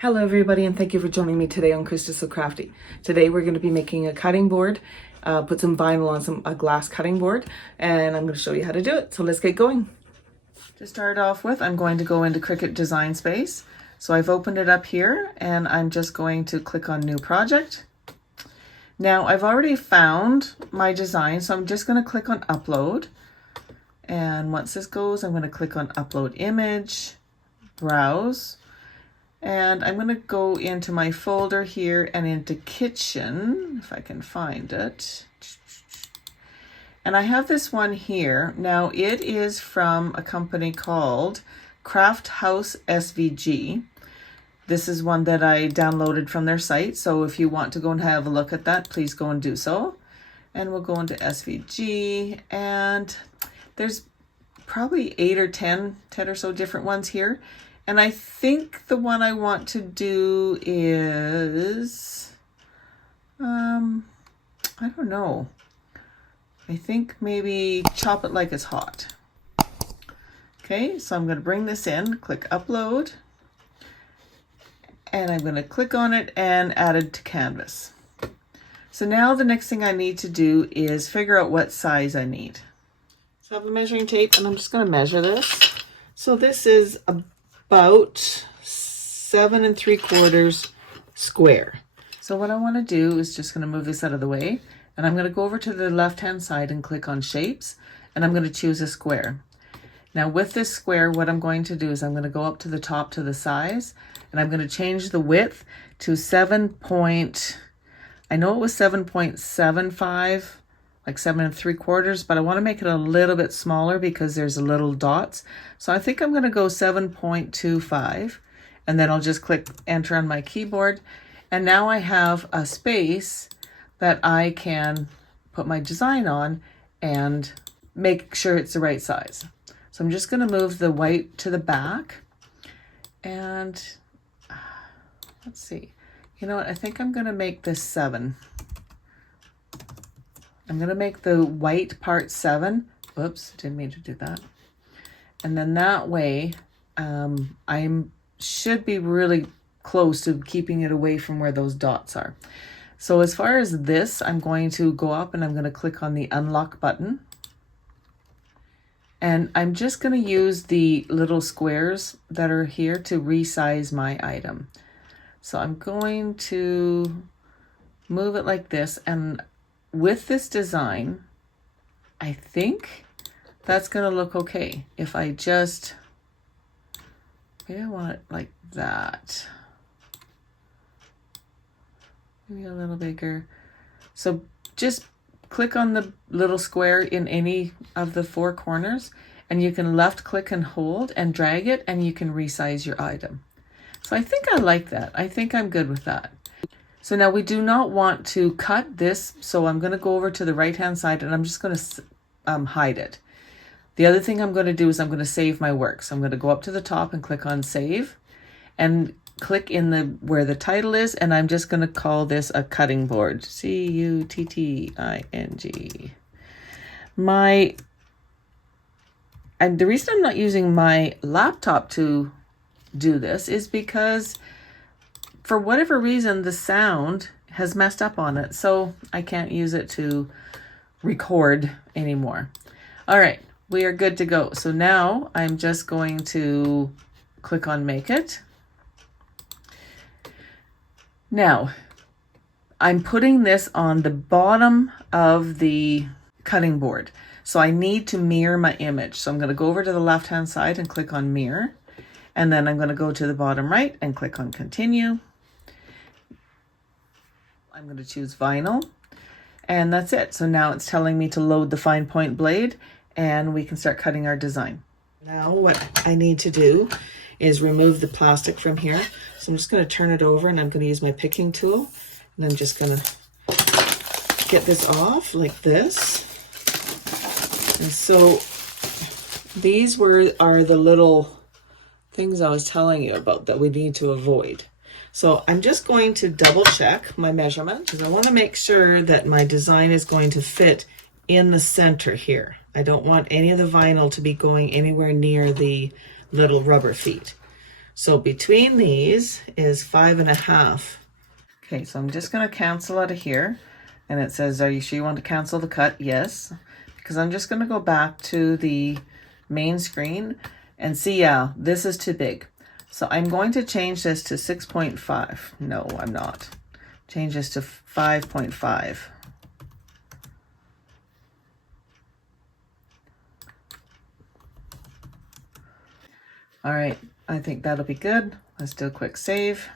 Hello everybody, and thank you for joining me today on Krista So Crafty. Today we're going to be making a cutting board, put some vinyl on a glass cutting board, and I'm going to show you how to do it. So let's get going. To start off with, I'm going to go into Cricut Design Space. So I've opened it up here and I'm just going to click on New Project. Now I've already found my design, so I'm just going to click on Upload. And once this goes, I'm going to click on Upload Image, Browse. And I'm going to go into my folder here and into Kitchen, if I can find it. And I have this one here. Now it is from a company called Craft House SVG. This is one that I downloaded from their site. So if you want to go and have a look at that, please go and do so. And we'll go into SVG, and there's probably 8 or 10 or so different ones here. And I think the one I want to do is, I don't know. I think maybe Chop It Like It's Hot. Okay, so I'm going to bring this in, click Upload, and I'm going to click on it and add it to Canvas. So now the next thing I need to do is figure out what size I need. So I have a measuring tape and I'm just going to measure this. So this is about 7 3/4 square. So what I want to do is just going to move this out of the way, and I'm going to go over to the left hand side and click on Shapes, and I'm going to choose a square. Now with this square, what I'm going to do is I'm going to go up to the top to the size, and I'm going to change the width to 7.75, like 7 3/4, but I want to make it a little bit smaller because there's a little dots. So I think I'm going to go 7.25, and then I'll just click enter on my keyboard. And now I have a space that I can put my design on and make sure it's the right size. So I'm just going to move the white to the back, and let's see. You know what? I think I'm going to make this 7. I'm going to make the white part 7. Whoops, didn't mean to do that. And then that way, I should be really close to keeping it away from where those dots are. So as far as this, I'm going to go up and I'm going to click on the unlock button. And I'm just going to use the little squares that are here to resize my item. So I'm going to move it like this, and with this design, I think that's going to look okay. If I just, maybe I want it like that. Maybe a little bigger. So just click on the little square in any of the 4 corners, and you can left click and hold and drag it, and you can resize your item. So I think I like that. I think I'm good with that. So now we do not want to cut this, so I'm going to go over to the right hand side and I'm just going to hide it. The other thing I'm going to do is I'm going to save my work. So I'm going to go up to the top and click on Save, and click in where the title is, and I'm just going to call this a cutting board. Cutting. And the reason I'm not using my laptop to do this is because for whatever reason, the sound has messed up on it, so I can't use it to record anymore. All right, we are good to go. So now I'm just going to click on Make It. Now, I'm putting this on the bottom of the cutting board, so I need to mirror my image. So I'm going to go over to the left-hand side and click on Mirror, and then I'm going to go to the bottom right and click on Continue. I'm going to choose vinyl, and that's it. So now it's telling me to load the fine point blade, and we can start cutting our design. Now what I need to do is remove the plastic from here. So I'm just going to turn it over, and I'm going to use my picking tool, and I'm just going to get this off like this. And so these are the little things I was telling you about that we need to avoid. So I'm just going to double check my measurement because I want to make sure that my design is going to fit in the center here. I don't want any of the vinyl to be going anywhere near the little rubber feet. So between these is 5.5. Okay, so I'm just gonna cancel out of here. And it says, are you sure you want to cancel the cut? Yes. Because I'm just gonna go back to the main screen and see, yeah, this is too big. So I'm going to change this to 6.5. No, I'm not. Change this to 5.5. All right, I think that'll be good. Let's do a quick save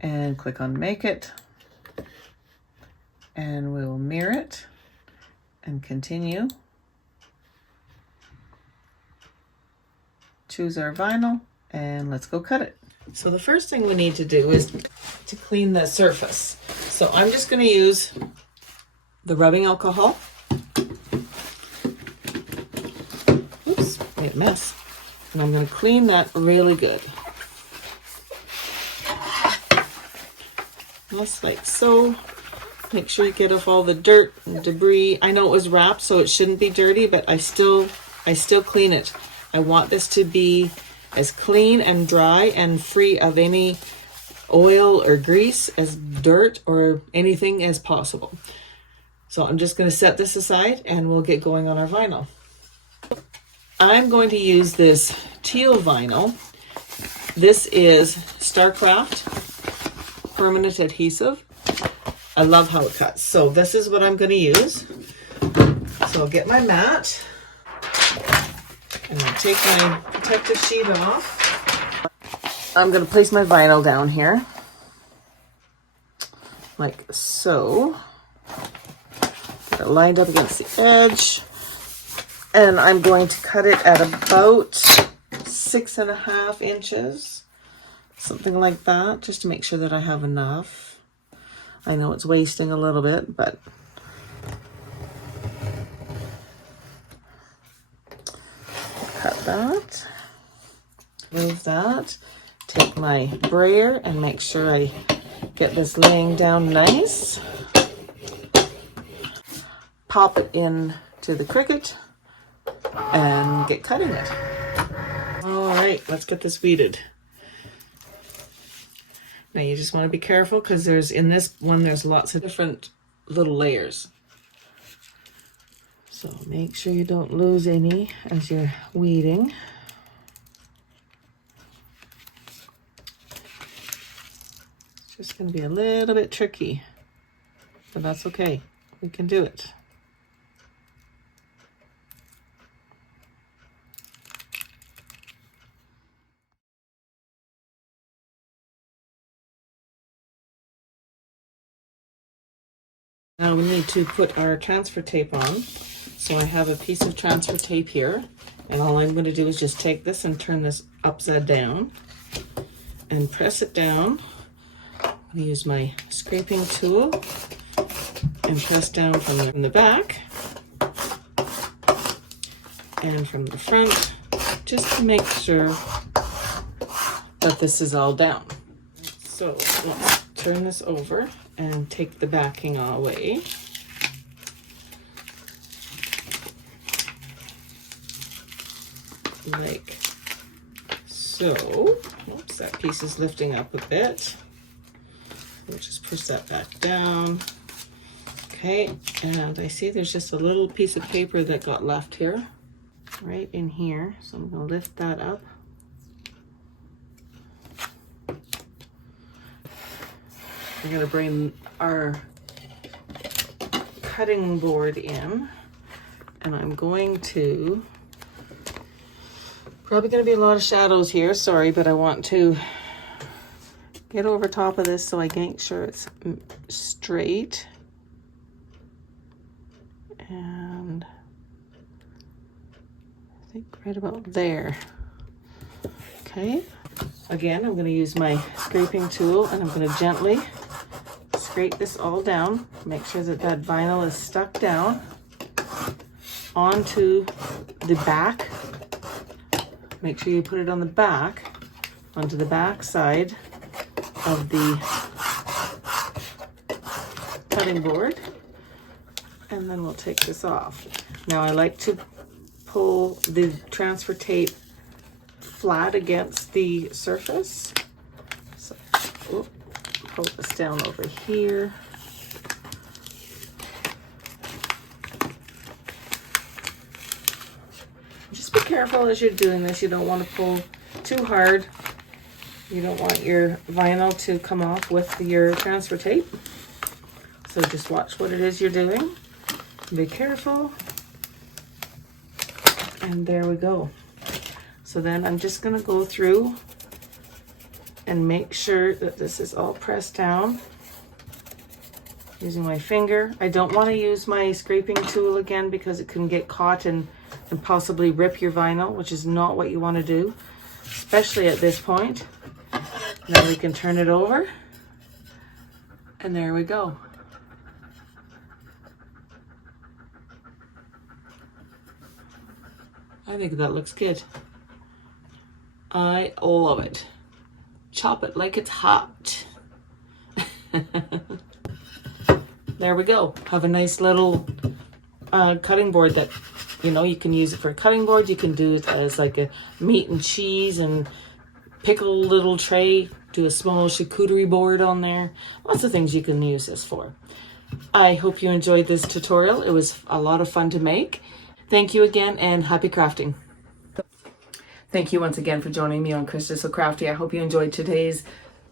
and click on make it. And we'll mirror it and continue. Choose our vinyl and let's go cut it. So the first thing we need to do is to clean the surface. So I'm just going to use the rubbing alcohol. Oops, made a mess. And I'm going to clean that really good. Just like so. Make sure you get off all the dirt and debris. I know it was wrapped, so it shouldn't be dirty, but I still clean it. I want this to be as clean and dry and free of any oil or grease, as dirt or anything as possible. So I'm just going to set this aside and we'll get going on our vinyl. I'm going to use this teal vinyl. This is StarCraft permanent adhesive. I love how it cuts. So this is what I'm going to use. So I'll get my mat and I'll take my protective sheet off. I'm going to place my vinyl down here like so. Get it lined up against the edge. And I'm going to cut it at about 6.5 inches, something like that, just to make sure that I have enough. I know it's wasting a little bit, but cut that, move that, take my brayer and make sure I get this laying down nice. Pop it into the Cricut and get cutting it. All right, let's get this weeded. Now you just want to be careful because in this one there's lots of different little layers. So make sure you don't lose any as you're weeding. It's just going to be a little bit tricky, but that's okay. We can do it. Now we need to put our transfer tape on. So I have a piece of transfer tape here, and all I'm going to do is just take this and turn this upside down and press it down. I'm going to use my scraping tool and press down from the back and from the front, just to make sure that this is all down. So let's turn this over and take the backing away. Like so. Oops, that piece is lifting up a bit. We'll just push that back down. Okay, and I see there's just a little piece of paper that got left here, right in here. So I'm going to lift that up. We're going to bring our cutting board in, and I'm going to, probably going to be a lot of shadows here, sorry, but I want to get over top of this so I make sure it's straight. And I think right about there. Okay, again, I'm going to use my scraping tool and I'm going to gently scrape this all down. Make sure that that vinyl is stuck down onto the back. Make sure you put it on the back, onto the back side of the cutting board, and then we'll take this off. Now I like to pull the transfer tape flat against the surface. So, pull this down over here. Just be careful as you're doing this. You don't want to pull too hard. You don't want your vinyl to come off with your transfer tape. So just watch what it is you're doing. Be careful. And there we go. So then I'm just going to go through and make sure that this is all pressed down using my finger. I don't want to use my scraping tool again because it can get caught and possibly rip your vinyl, which is not what you want to do, especially at this point. Now we can turn it over, and there we go. I think that looks good. I love it. Chop it like it's hot. There we go. Have a nice little cutting board that, you know, you can use it for a cutting board. You can do it as like a meat and cheese and pickle little tray. Do a small charcuterie board on there. Lots of things you can use this for. I hope you enjoyed this tutorial. It was a lot of fun to make. Thank you again, and happy crafting. Thank you once again for joining me on Krista So Crafty. I hope you enjoyed today's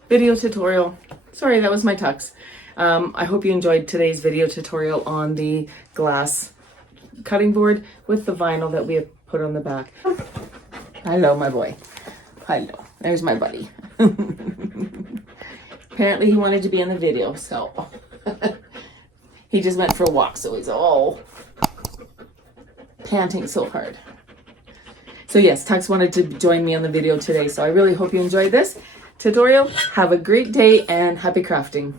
video tutorial. Sorry, that was my tux. I hope you enjoyed today's video tutorial on the glass cutting board with the vinyl that we have put on the back. Hello, my boy. Hello. There's my buddy. Apparently he wanted to be in the video, so he just went for a walk, so he's all panting so hard. So yes, Tux wanted to join me on the video today, so I really hope you enjoyed this tutorial. Have a great day and happy crafting.